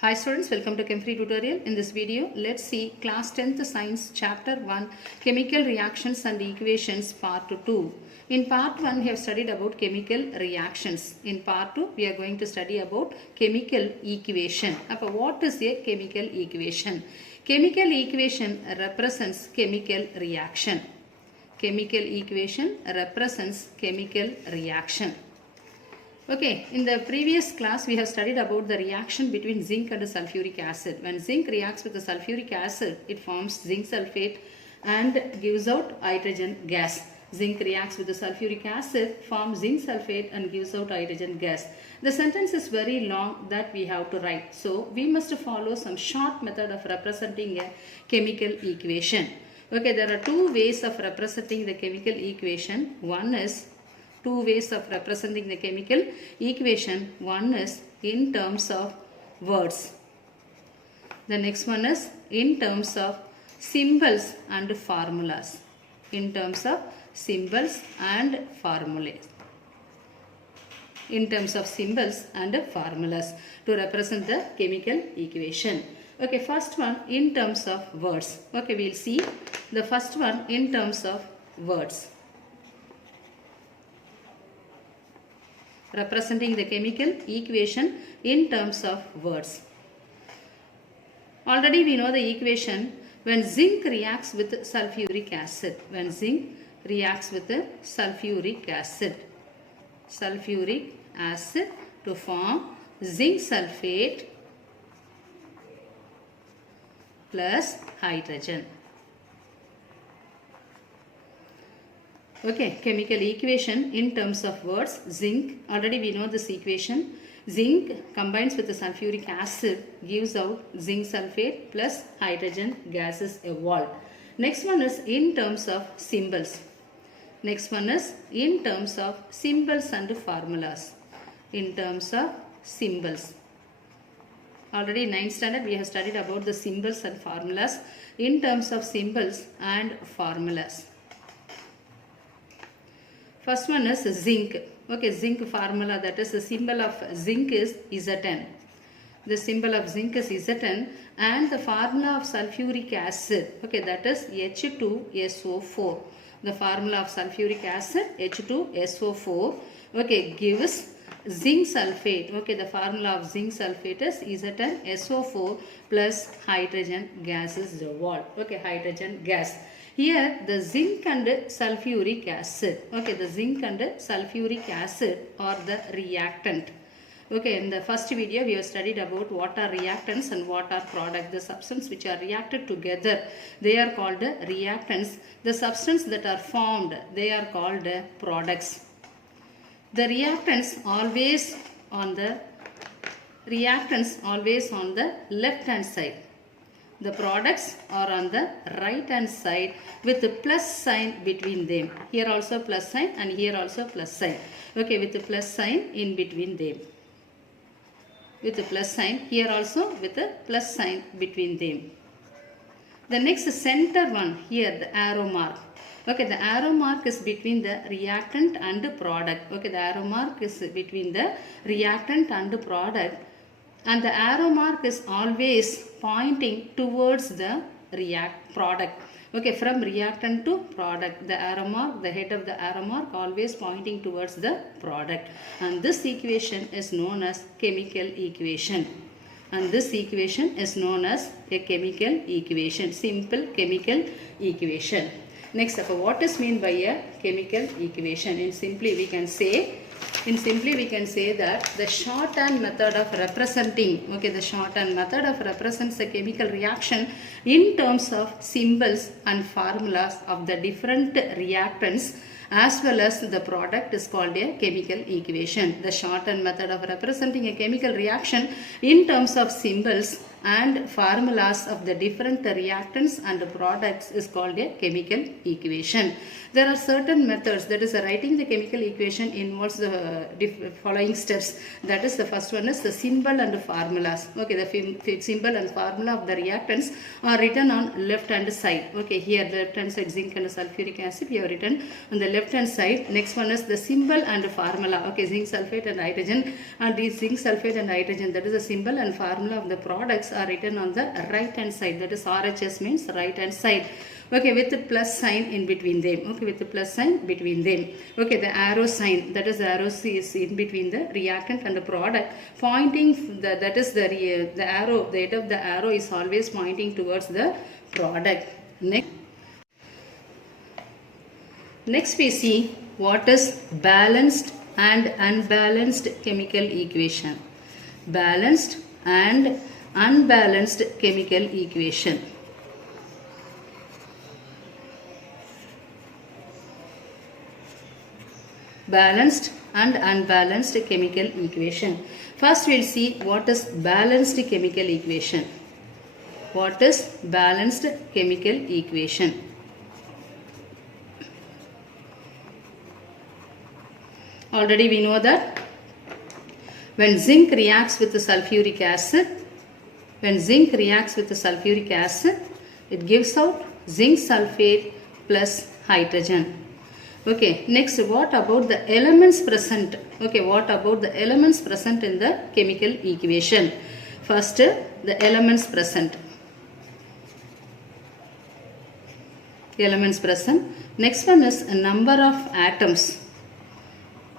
Hi students, welcome to Chem Free tutorial. In this video, let's see Class 10th Science Chapter 1 Chemical Reactions and Equations Part 2. In Part 1, we have studied about chemical reactions. In Part 2, we are going to study about chemical equation. What is a chemical equation? Chemical equation represents chemical reaction. Chemical equation represents chemical reaction. Okay, in the previous class we have studied about the reaction between zinc and sulfuric acid. When zinc reacts with the sulfuric acid, it forms zinc sulfate and gives out hydrogen gas. Zinc reacts with the sulfuric acid, forms zinc sulfate and gives out hydrogen gas. The sentence is very long that we have to write. So, we must follow some short method of representing a chemical equation. Okay, there are two ways of representing the chemical equation. One is two ways of representing the chemical equation. One is in terms of words. The next one is in terms of symbols and formulas. In terms of symbols and formulas. In terms of symbols and formulas to represent the chemical equation. Okay, first one in terms of words. Okay, we will see the first one in terms of words. Representing the chemical equation in terms of words. Already we know the equation when zinc reacts with sulfuric acid. When zinc reacts with sulfuric acid. Sulfuric acid to form zinc sulfate plus hydrogen. Okay, chemical equation in terms of words. Zinc, already we know this equation. Zinc combines with the sulfuric acid, gives out zinc sulfate plus hydrogen gas is evolved. Next one is in terms of symbols. Next one is in terms of symbols and formulas. In terms of symbols. Already in 9th standard we have studied about the symbols and formulas. In terms of symbols and formulas. First one is zinc. Okay, zinc formula, that is the symbol of zinc is Zn. The symbol of zinc is Zn and the formula of sulfuric acid, okay, that is H2SO4. The formula of sulfuric acid H2SO4, okay, gives zinc sulfate. Okay, the formula of zinc sulfate is ZnSO4 plus hydrogen gas is evolved. Okay, hydrogen gas. Here the zinc and sulfuric acid. Okay, the zinc and sulfuric acid are the reactant. Okay, in the first video we have studied about what are reactants and what are products. The substance which are reacted together, they are called reactants. The substance that are formed, they are called products. The reactants always on the left hand side. The products are on the right hand side with the plus sign between them. Here also plus sign and here also plus sign. Okay, with the plus sign in between them. With the plus sign, here also with the plus sign between them. The next center one, here the arrow mark. Okay, the arrow mark is between the reactant and the product. Okay, the arrow mark is between the reactant and the product. And the arrow mark is always pointing towards the product. Okay, from reactant to product, the arrow mark, the head of the arrow mark always pointing towards the product. And this equation is known as chemical equation. And this equation is known as a chemical equation, simple chemical equation. Next up, what is meant by a chemical equation? In simply we can say that the shorthand method of representing, okay, the shorthand method of represents a chemical reaction in terms of symbols and formulas of the different reactants as well as the product is called a chemical equation. The shorthand method of representing a chemical reaction in terms of symbols and formulas of the different reactants and products is called a chemical equation. There are certain methods, that is writing the chemical equation involves the following steps. That is, the first one is the symbol and formulas. Okay, the symbol and formula of the reactants are written on left hand side. Okay, here the left hand side zinc and sulfuric acid you have written on the left hand side. Next one is the symbol and formula. Okay, zinc sulfate and hydrogen, and these zinc sulfate and hydrogen, that is the symbol and formula of the products are written on the right hand side. That is RHS means right hand side. Okay, with the plus sign in between them. Okay, with the plus sign between them. Okay, the arrow sign, that is the arrow is in between the reactant and the product, pointing that is the arrow, the head of the arrow is always pointing towards the product. Next we see what is balanced and unbalanced chemical equation. Balanced and unbalanced chemical equation. Balanced and unbalanced chemical equation. First we will see what is balanced chemical equation. What is balanced chemical equation? Already we know that when zinc reacts with the sulfuric acid, it gives out zinc sulfate plus hydrogen. Okay, next what about the elements present? Okay, what about the elements present in the chemical equation? First, the elements present. Elements present. Next one is a number of atoms.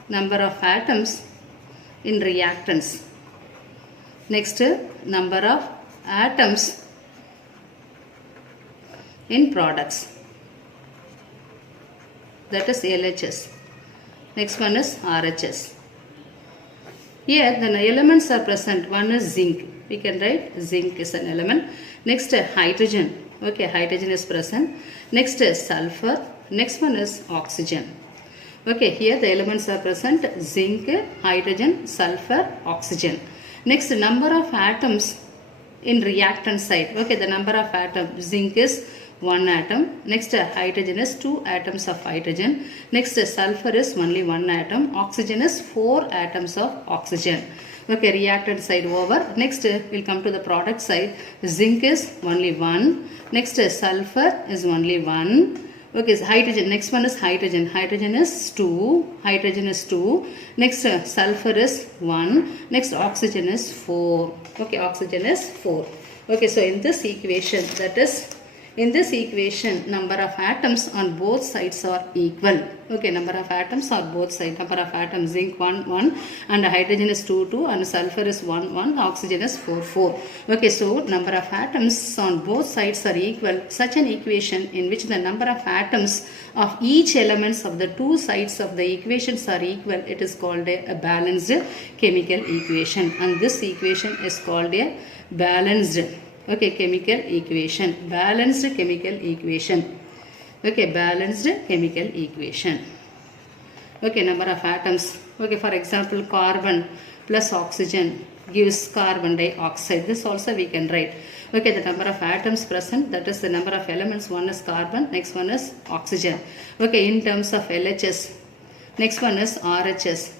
Number of atoms in reactants. Next, number of atoms in products. That is LHS. Next one is RHS. Here the elements are present. One is zinc. We can write zinc is an element. Next hydrogen. Okay, hydrogen is present. Next sulfur. Next one is oxygen. Okay, here the elements are present. Zinc, hydrogen, sulfur, oxygen. Next, number of atoms in reactant side. Okay, the number of atoms. Zinc is 1 atom. Next, hydrogen is 2 atoms of hydrogen. Next, sulfur is only 1 atom. Oxygen is 4 atoms of oxygen. Okay, reactant side over. Next, we'll come to the product side. Zinc is only 1. Next, sulfur is only 1. Okay, so hydrogen. Next one is hydrogen. Hydrogen is 2. Hydrogen is 2. Next, sulfur is 1. Next, oxygen is 4. Okay, oxygen is 4. Okay, so in this equation, that is, in this equation, number of atoms on both sides are equal. Okay, number of atoms on both sides. Number of atoms, zinc 1, 1, and hydrogen is 2, 2, and sulfur is 1, 1, oxygen is 4, 4. Okay, so number of atoms on both sides are equal. Such an equation in which the number of atoms of each elements of the two sides of the equations are equal, it is called a balanced chemical equation. And this equation is called a balanced. Okay, chemical equation. Balanced chemical equation. Okay, balanced chemical equation. Okay, number of atoms. Okay, for example, carbon plus oxygen gives carbon dioxide. This also we can write. Okay, the number of atoms present, that is the number of elements. One is carbon, next one is oxygen. Okay, in terms of LHS. Next one is RHS.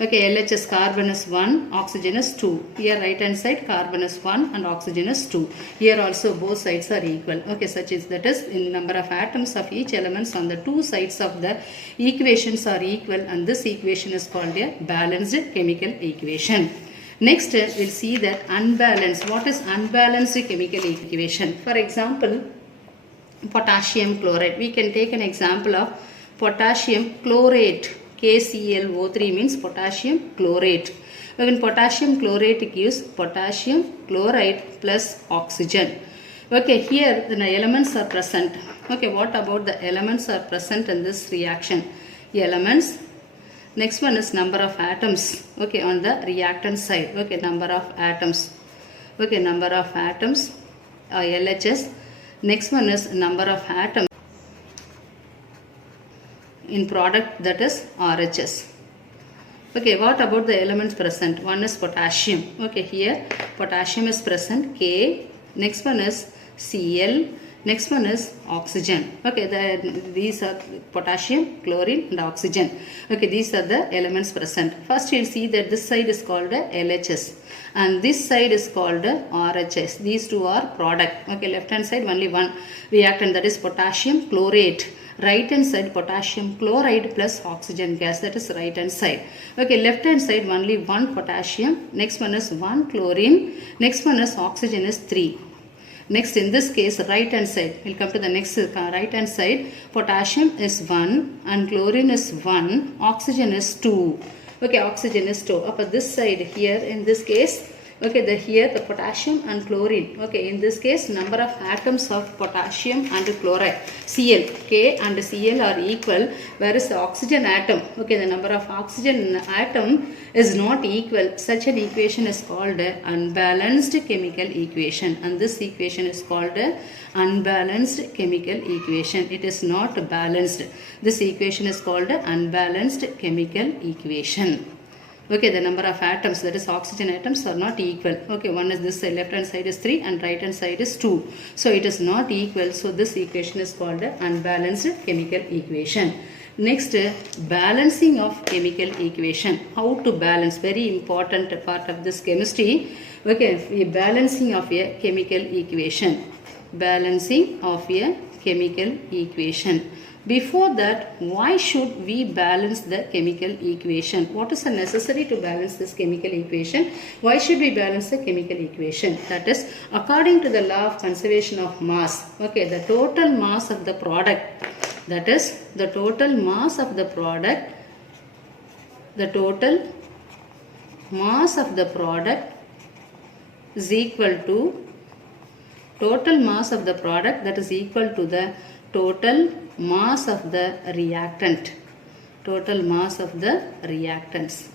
Okay, LHS, carbon is 1, oxygen is 2. Here right hand side, carbon is 1 and oxygen is 2. Here also both sides are equal. Okay, such is, that is, in number of atoms of each elements on the two sides of the equations are equal, and this equation is called a balanced chemical equation. Next, we'll see that unbalanced. What is unbalanced chemical equation? For example, potassium chloride. We can take an example of potassium chlorate. KClO3 means potassium chlorate. When potassium chlorate gives potassium chloride plus oxygen. Okay, here the elements are present. Okay, what about the elements are present in this reaction? Elements. Next one is number of atoms. Okay, on the reactant side. Okay, number of atoms. Okay, number of atoms. LHS. Next one is number of atoms in product, that is RHS. Okay, what about the elements present? One is potassium. Okay, here potassium is present, K. Next one is Cl. Next one is oxygen. Okay, these are potassium, chlorine and oxygen. Okay, these are the elements present. First you will see that this side is called LHS and this side is called RHS. These two are product. Okay, left hand side only one reactant, that is potassium chlorate. Right hand side potassium chloride plus oxygen gas, that is right hand side. Okay, left hand side only one potassium, next one is one chlorine, next one is oxygen is 3. Next in this case right hand side, we will come to the next right hand side, potassium is 1 and chlorine is 1, oxygen is 2. Okay, oxygen is 2. Upon this side here in this case, okay, here the potassium and chlorine. Okay, in this case number of atoms of potassium and chloride, Cl, K and Cl are equal, whereas the oxygen atom, okay, the number of oxygen atom is not equal. Such an equation is called unbalanced chemical equation, and this equation is called unbalanced chemical equation. It is not balanced. This equation is called unbalanced chemical equation. Okay, the number of atoms, that is oxygen atoms, are not equal. Okay, one is this side, left hand side is 3 and right hand side is 2. So it is not equal. So this equation is called unbalanced chemical equation. Next, balancing of chemical equation. How to balance? Very important part of this chemistry. Okay, balancing of a chemical equation. Balancing of a chemical equation. Before that, why should we balance the chemical equation? What is necessary to balance this chemical equation? Why should we balance the chemical equation? That is, according to the law of conservation of mass. Okay, the total mass of the product. That is, the total mass of the product. The total mass of the product is equal to total mass of the product, that is equal to the total mass of the reactant. Total mass of the reactants.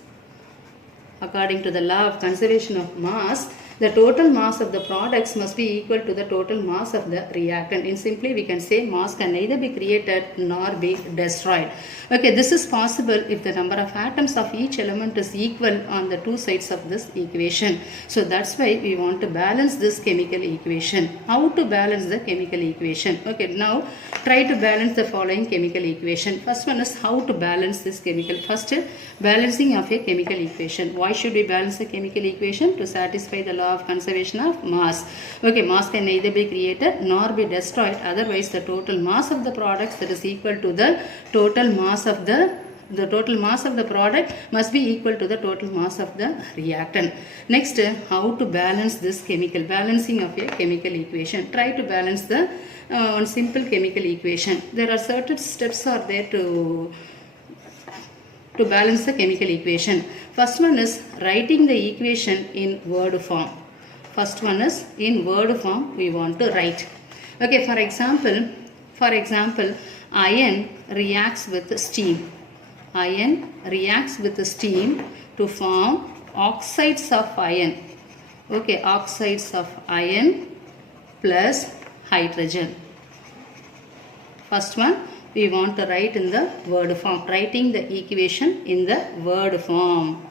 According to the law of conservation of mass, the total mass of the products must be equal to the total mass of the reactant. In simply, we can say mass can neither be created nor be destroyed. Okay, this is possible if the number of atoms of each element is equal on the two sides of this equation. So that's why we want to balance this chemical equation. How to balance the chemical equation? Okay, now try to balance the following chemical equation. First one is how to balance this chemical. First, balancing of a chemical equation. Why should we balance the chemical equation? To satisfy the law of conservation of mass. Okay, mass can neither be created nor be destroyed. Otherwise, the total mass of the products, that is equal to the total mass of the total mass of the product must be equal to the total mass of the reactant. Next, how to balance this chemical, balancing of a chemical equation. Try to balance the one simple chemical equation. There are certain steps are there to balance the chemical equation. First one is writing the equation in word form. First one is in word form we want to write. Okay, for example, iron reacts with steam. Iron reacts with steam to form oxides of iron. Okay, oxides of iron plus hydrogen. First one we want to write in the word form. Writing the equation in the word form.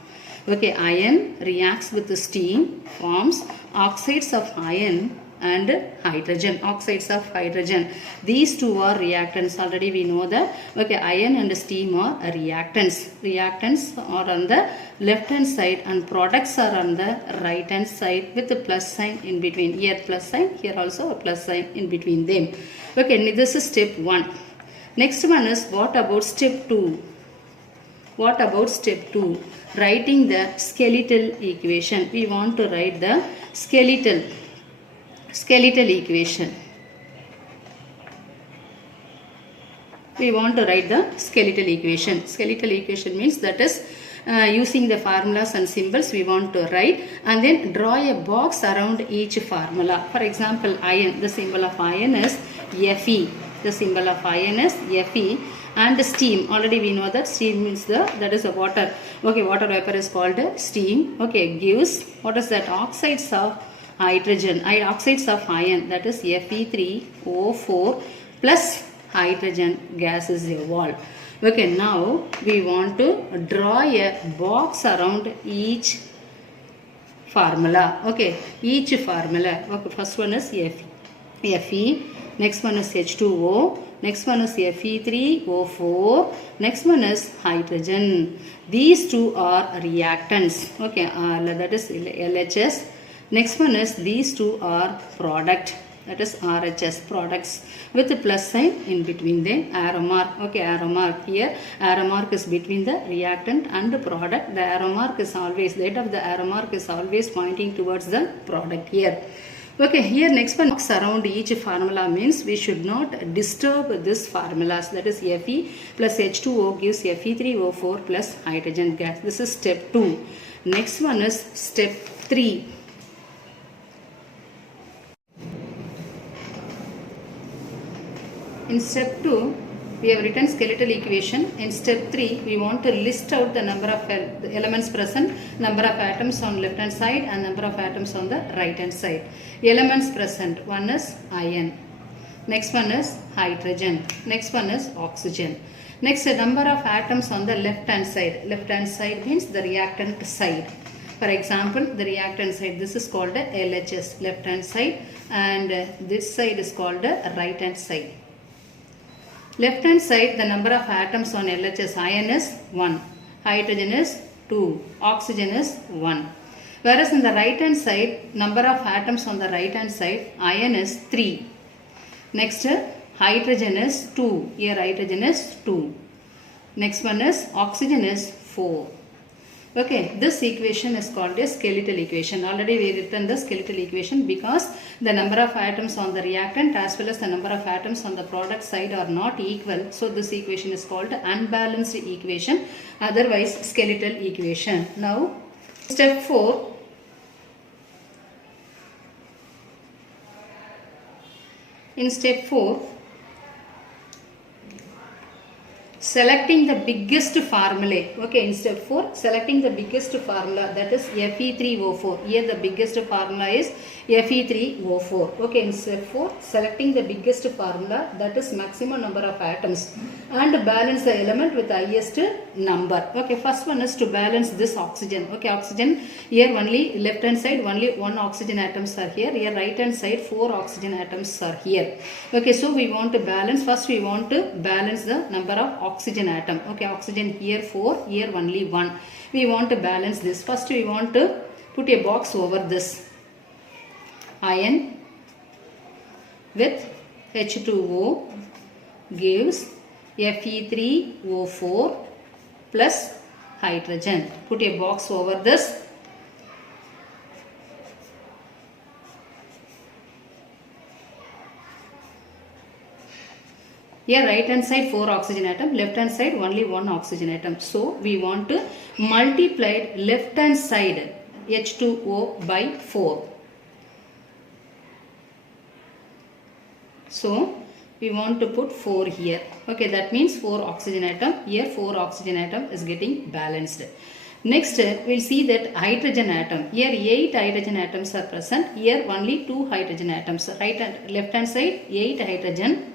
Okay, iron reacts with steam, forms oxides of iron and hydrogen. Oxides of hydrogen. These two are reactants. Already we know that. Okay, iron and steam are reactants. Reactants are on the left hand side and products are on the right hand side with a plus sign in between. Here plus sign, here also a plus sign in between them. Okay, this is step 1. Next one is what about step 2? What about step 2? Writing the skeletal equation. We want to write the skeletal equation. We want to write the skeletal equation. Skeletal equation means that is using the formulas and symbols we want to write and then draw a box around each formula. For example, iron, the symbol of iron is Fe. The symbol of iron is Fe. And steam, already we know that steam means that is a water. Okay, water vapor is called steam. Okay, gives, what is that? Oxides of hydrogen, oxides of iron, that is Fe3O4 plus hydrogen gas is evolved. Okay, now we want to draw a box around each formula. Okay, each formula. Okay, first one is Fe, next one is H2O, next one is Fe3O4, next one is hydrogen. These two are reactants. Okay, that is LHS. Next one is these two are product. That is RHS, products, with a plus sign in between the arrow mark. Okay, arrow mark here. Arrow mark is between the reactant and the product. The arrow mark is always, the head of the arrow mark is always pointing towards the product here. Okay, here next one, box around each formula means we should not disturb this formulas. That is Fe plus H2O gives Fe3O4 plus hydrogen gas. This is step 2. Next one is step 3. In step 2, we have written skeletal equation. In step 3, we want to list out the number of elements present, number of atoms on left hand side and number of atoms on the right hand side. Elements present, one is iron, next one is hydrogen, next one is oxygen. Next, the number of atoms on the left hand side. Left hand side means the reactant side. For example, the reactant side, this is called the LHS, left hand side, and this side is called the right hand side. Left hand side, the number of atoms on LHS, iron is 1, hydrogen is 2, oxygen is 1. Whereas in the right hand side, number of atoms on the right hand side, iron is 3. Next, hydrogen is 2. Here hydrogen is 2. Next one is oxygen is 4. Okay, this equation is called a skeletal equation. Already we written the skeletal equation because the number of atoms on the reactant as well as the number of atoms on the product side are not equal. So this equation is called unbalanced equation, otherwise skeletal equation. Now step 4. In step 4, selecting the biggest formula. Okay, in step 4, selecting the biggest formula, that is Fe3O4. Here the biggest formula is Fe3O4. Okay, in step 4, selecting the biggest formula, that is maximum number of atoms, and balance the element with the highest number. Okay, first one is to balance this oxygen. Okay, oxygen, here only left hand side only 1 oxygen atoms are here. Here right hand side 4 oxygen atoms are here. Okay, so we want to balance, first we want to balance the number of oxygen atom. Okay, oxygen here 4, here only 1. We want to balance this. First we want to put a box over this. Iron with H2O gives Fe3O4 plus hydrogen. Put a box over this. Here right hand side 4 oxygen atom, left hand side only 1 oxygen atom. So we want to multiply left hand side H2O by 4. So we want to put 4 here. Okay, that means 4 oxygen atom. Here 4 oxygen atom is getting balanced. Next, we'll see that hydrogen atom. Here 8 hydrogen atoms are present. Here only 2 hydrogen atoms. Right and left hand side 8 hydrogen.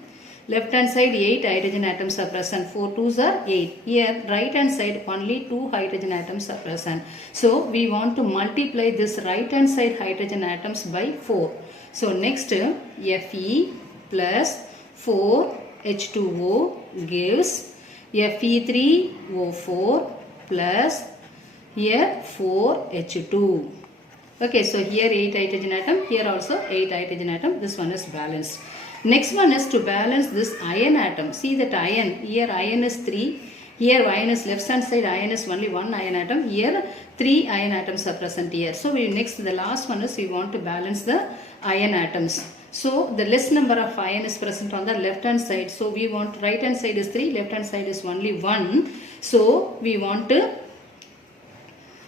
Left hand side 8 hydrogen atoms are present. 4 2s are 8. Here right hand side only 2 hydrogen atoms are present. So we want to multiply this right hand side hydrogen atoms by 4. So next Fe plus 4 H2O gives Fe3O4 plus here 4 H2. Okay, so here 8 hydrogen atom, here also 8 hydrogen atom. This one is balanced. Next one is to balance this iron atom. See that iron, here iron is 3, here iron is left hand side, iron is only 1 iron atom, here 3 iron atoms are present here. So we next, the last one is we want to balance the iron atoms. So the less number of iron is present on the left hand side. So we want, right hand side is 3, left hand side is only 1. So we want to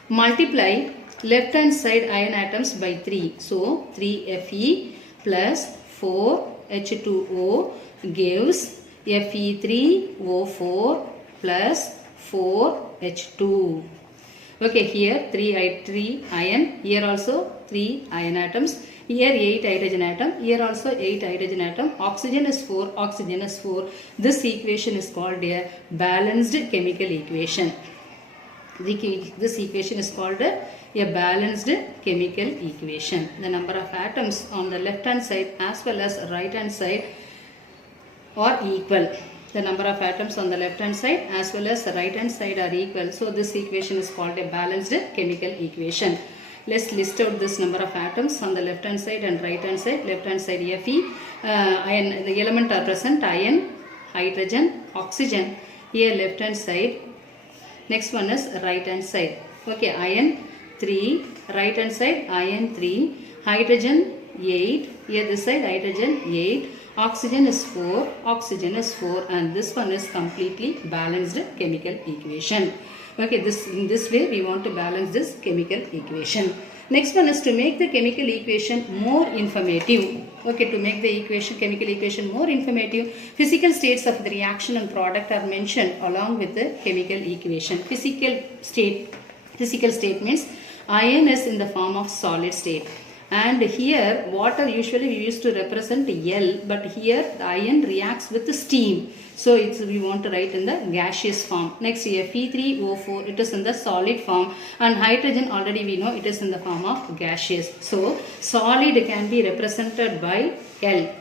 multiply left hand side iron atoms by 3. So 3 Fe plus 4 H2O gives Fe3O4 plus 4 H2. Okay, here 3 iron, here also 3 iron atoms, Here 8 hydrogen atom, here also 8 hydrogen atom, oxygen is 4, oxygen is 4. This equation is called a balanced chemical equation. This equation is called a balanced chemical equation. The number of atoms on the left hand side as well as right hand side are equal. The number of atoms on the left hand side as well as the right hand side are equal. So this equation is called a balanced chemical equation. Let's list out this number of atoms on the left hand side and right hand side. Left hand side Fe, iron, the element are present, iron, hydrogen, oxygen. Here left hand side. Next one is right hand side. Okay, iron 3, right hand side iron 3, hydrogen 8, here this side hydrogen 8, oxygen is 4, oxygen is 4, and this one is completely balanced chemical equation. Okay, in this way we want to balance this chemical equation. Next one is to make the chemical equation more informative. Okay, to make the chemical equation more informative, physical states of the reaction and product are mentioned along with the chemical equation. Physical state means iron is in the form of solid state. And here water usually we used to represent L, but here the iron reacts with the steam. So we want to write in the gaseous form. Next here Fe3O4, it is in the solid form, and hydrogen already we know it is in the form of gaseous. So solid can be represented by L.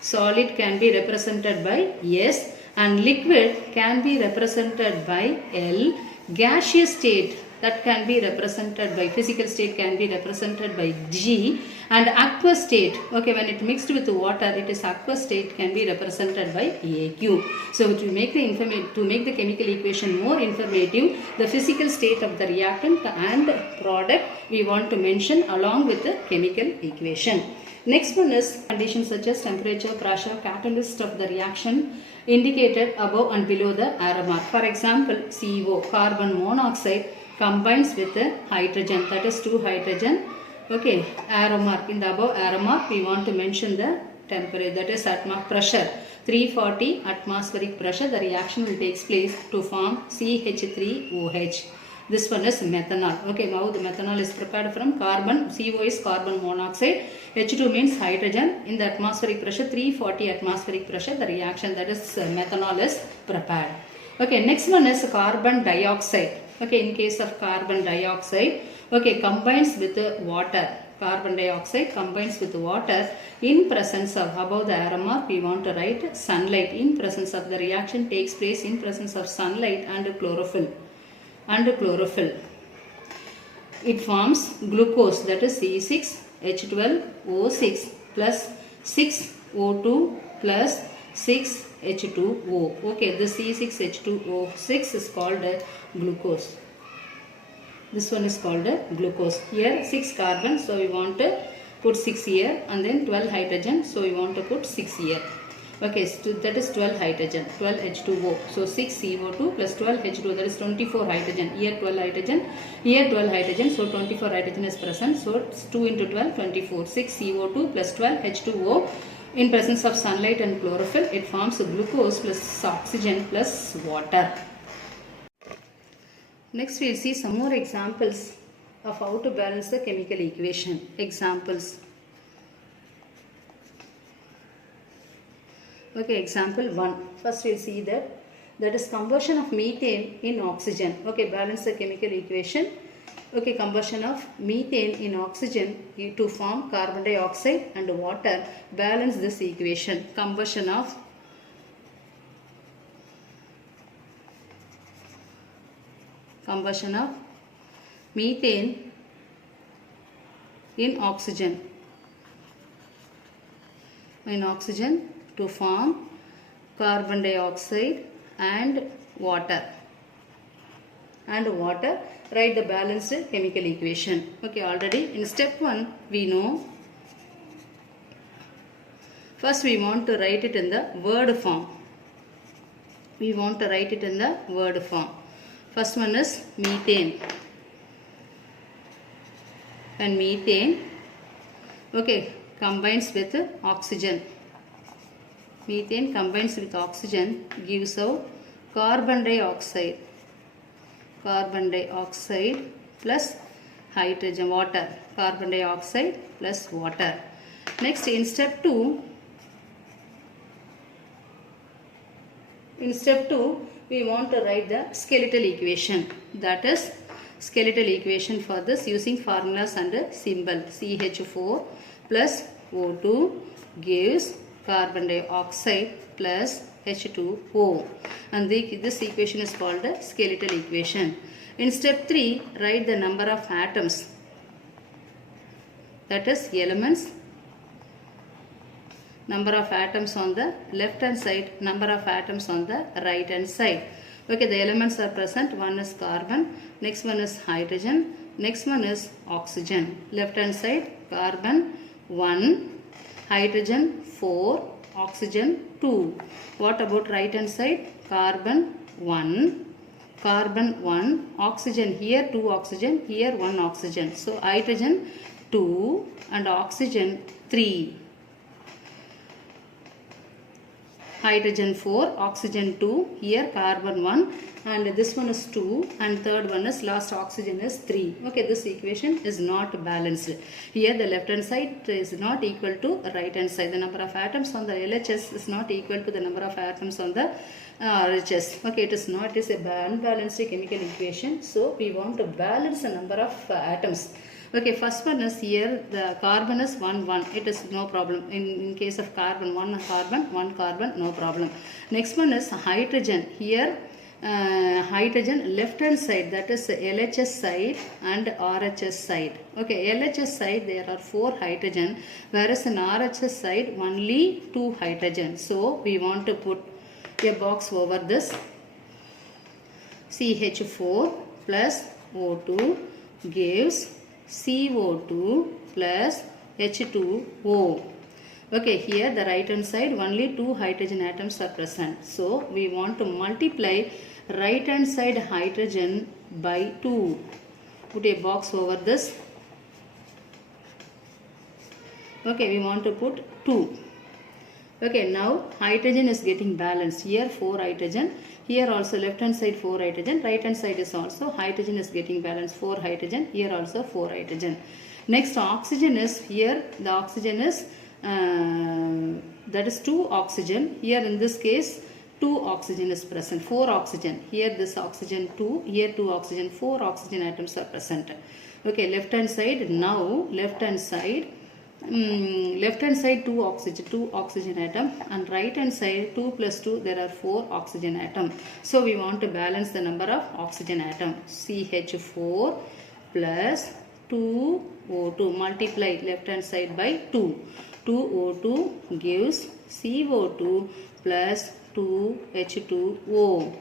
Solid can be represented by S, and liquid can be represented by L. Gaseous state, that can be represented by, physical state can be represented by G, and aqueous state, okay, when it mixed with water, it is aqueous state, can be represented by AQ. So to make the chemical equation more informative, the physical state of the reactant and product we want to mention along with the chemical equation. Next one is conditions such as temperature, pressure, catalyst of the reaction indicated above and below the arrow mark. For example, CO, carbon monoxide, combines with the hydrogen, that is 2 hydrogen. Okay, arrow mark, in the above arrow mark we want to mention the temperature, that is pressure. 340 atmospheric pressure, the reaction will take place to form CH3OH. This one is methanol. Okay, now the methanol is prepared from carbon. CO is carbon monoxide. H2 means hydrogen. In the atmospheric pressure, 340 atmospheric pressure, the reaction, that is methanol is prepared. Okay, next one is carbon dioxide. Okay, in case of carbon dioxide, okay, combines with water. Carbon dioxide combines with water in presence of, above the arrow mark we want to write sunlight. In presence of, the reaction takes place in presence of sunlight and chlorophyll. It forms glucose, that is C6H12O6 plus 6O2 plus 6H2O. Okay, the C6H2O6 is called glucose. This one is called glucose. Here 6 carbon, so we want to put 6 here, and then 12 hydrogen, so we want to put 6 here. Okay, so that is 12 hydrogen, 12 H2O. So 6 CO2 plus 12 H2O, that is 24 hydrogen. Here 12 hydrogen, here 12 hydrogen, so 24 hydrogen is present. So it's 2 into 12, 24. 6 CO2 plus 12 H2O. In presence of sunlight and chlorophyll, it forms glucose plus oxygen plus water. Next we will see some more examples of how to balance the chemical equation. Examples. Okay, example 1. First we will see that is conversion of methane in oxygen. Okay, balance the chemical equation. Okay, combustion of methane in oxygen to form carbon dioxide and water. Balance this equation. Combustion of methane in oxygen to form carbon dioxide and water. Write the balanced chemical equation. Okay, already in step 1 we know. First we want to write it in the word form. First one is methane. And methane, okay, combines with oxygen. Methane combines with oxygen, gives out carbon dioxide plus hydrogen, water, carbon dioxide plus water. Next, in step 2, we want to write the skeletal equation. That is skeletal equation for this using formulas and symbol. CH4 plus O2 gives carbon dioxide plus H2O, and this equation is called the skeletal equation. In step 3, write the number of atoms, that is elements, number of atoms on the left hand side, number of atoms on the right hand side. Okay, the elements are present. One is carbon, next one is hydrogen, next one is oxygen. Left hand side, carbon 1, hydrogen 4, oxygen 2. What about right hand side? Carbon 1, oxygen, here 2 oxygen, here 1 oxygen. So hydrogen 2 and oxygen 3. Hydrogen 4, oxygen 2, here carbon 1, and this one is 2, and third one is last oxygen is 3. Okay, this equation is not balanced. Here the left hand side is not equal to right hand side. The number of atoms on the LHS is not equal to the number of atoms on the RHS. Okay, it is not. It is a unbalanced chemical equation. So we want to balance the number of atoms. Okay, first one is here, the carbon is 1, 1. It is no problem. In case of carbon, 1 carbon, no problem. Next one is hydrogen. Here, hydrogen left hand side, that is LHS side and RHS side. Okay, LHS side there are 4 hydrogen, whereas in RHS side only 2 hydrogen. So we want to put a box over this. CH4 plus O2 gives CO2 plus H2O. Okay, here the right hand side only 2 hydrogen atoms are present. So we want to multiply right hand side hydrogen by 2. Put a box over this. Okay, we want to put 2. Okay, now hydrogen is getting balanced. Here 4 hydrogen. Here also left hand side 4 hydrogen. Right hand side is also hydrogen is getting balanced. 4 hydrogen. Here also 4 hydrogen. Next oxygen is here. The oxygen is that is 2 oxygen. Here in this case 2 oxygen is present. 4 oxygen. Here this oxygen 2. Here 2 oxygen. 4 oxygen atoms are present. Okay, left hand side. Now left hand side 2 oxygen atom, and right hand side 2 plus 2 there are 4 oxygen atom. So we want to balance the number of oxygen atom. CH4 plus 2O2, multiply left hand side by 2. 2O2 gives CO2 plus 2H2O.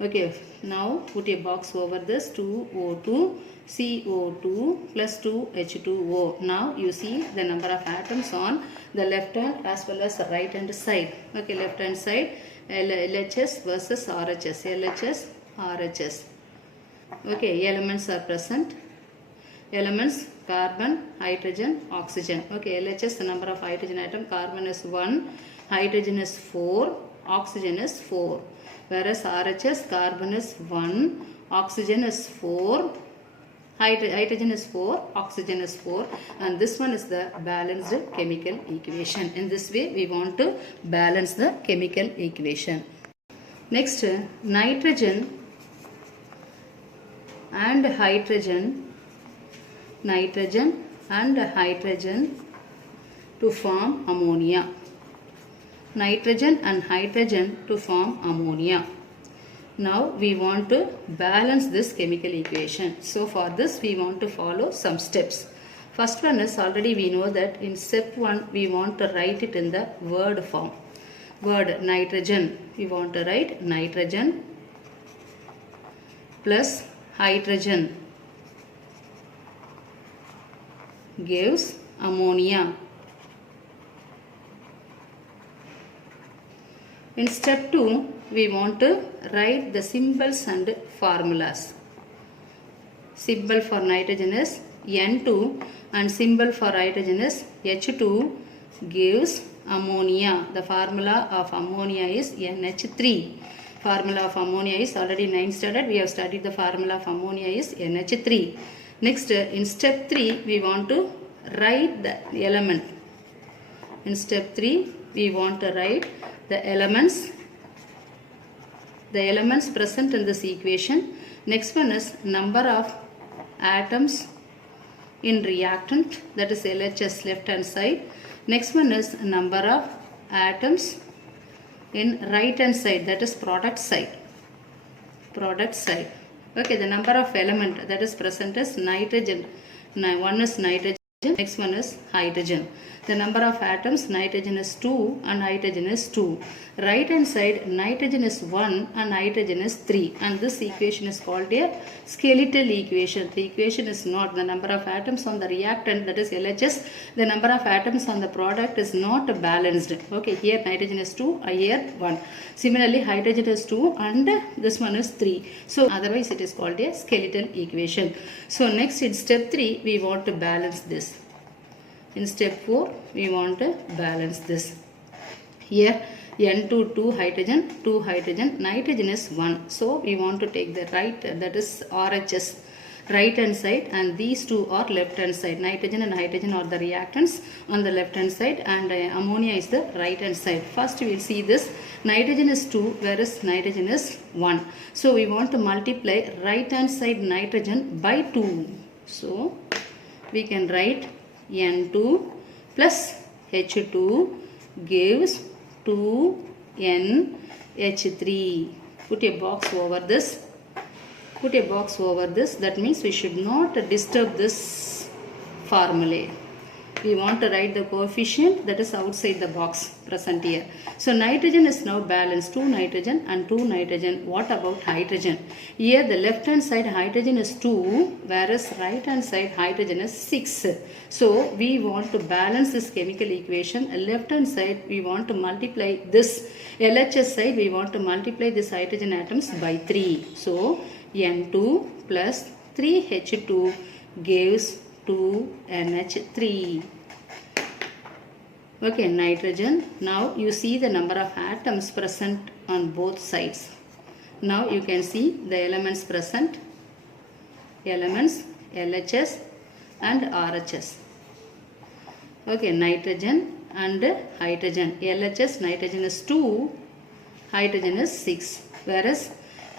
Okay, now put a box over this. 2O2 CO2 plus 2H2O. Now you see the number of atoms on the left hand as well as the right hand side. Okay, left hand side LHS versus RHS. LHS, RHS. Okay, elements are present. Elements carbon, hydrogen, oxygen. Okay, LHS, the number of hydrogen atom, carbon is 1, hydrogen is 4, oxygen is 4. Whereas RHS, carbon is 1, oxygen is 4, hydrogen is 4, oxygen is 4, and this one is the balanced chemical equation. In this way we want to balance the chemical equation. Next, nitrogen and hydrogen to form ammonia. Nitrogen and hydrogen to form ammonia. Now we want to balance this chemical equation. So for this we want to follow some steps. First one is, already we know that in step 1 we want to write it in the word form. Word nitrogen. We want to write nitrogen plus hydrogen gives ammonia. In step 2, we want to write the symbols and formulas. Symbol for nitrogen is N2 and symbol for hydrogen is H2 gives ammonia. The formula of ammonia is NH3. Formula of ammonia is already 9th standard. We have studied the formula of ammonia is NH3. Next, in step 3, we want to write the element. In step 3, we want to write the elements present in this equation. Next one is number of atoms in reactant, that is LHS, left hand side. Next one is number of atoms in right hand side, that is product side. Okay, the number of element that is present is nitrogen. One is nitrogen, next one is hydrogen. The number of atoms, nitrogen is 2 and hydrogen is 2. Right hand side, nitrogen is 1 and hydrogen is 3. And this equation is called a skeletal equation. The equation is not the number of atoms on the reactant, that is LHS. The number of atoms on the product is not balanced. Okay, here nitrogen is 2, here 1. Similarly, hydrogen is 2 and this one is 3. So, otherwise it is called a skeletal equation. So, next in step 3, we want to balance this. In step 4, we want to balance this. Here, N2, 2 hydrogen, nitrogen is 1. So, we want to take the right, that is RHS, right hand side, and these two are left hand side. Nitrogen and hydrogen are the reactants on the left hand side, and ammonia is the right hand side. First, we will see this. Nitrogen is 2, whereas nitrogen is 1. So, we want to multiply right hand side nitrogen by 2. So, we can write N2 plus H2 gives 2NH3. Put a box over this. That means we should not disturb this formulae. We want to write the coefficient that is outside the box present here. So nitrogen is now balanced, 2 nitrogen and 2 nitrogen. What about hydrogen? Here the left hand side hydrogen is 2, whereas right hand side hydrogen is 6. So we want to balance this chemical equation. Left hand side we want to multiply this LHS side, we want to multiply this hydrogen atoms by 3. So N2 plus 3H2 gives 2NH3. Okay, nitrogen. Now you see the number of atoms present on both sides. Now you can see the elements present. Elements LHS and RHS. Okay, nitrogen and hydrogen. LHS, nitrogen is 2, hydrogen is 6. Whereas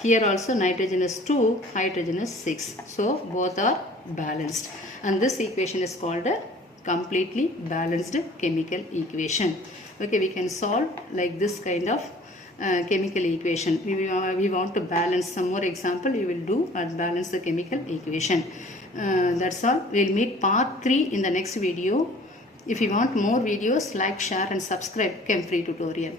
here also nitrogen is 2, hydrogen is 6. So both are balanced. And this equation is called a completely balanced chemical equation. Okay, we can solve like this kind of chemical equation. We want to balance. Some more example we will do and balance the chemical equation. That's all. We will meet part 3 in the next video. If you want more videos, like, share and subscribe Chem Free Tutorial.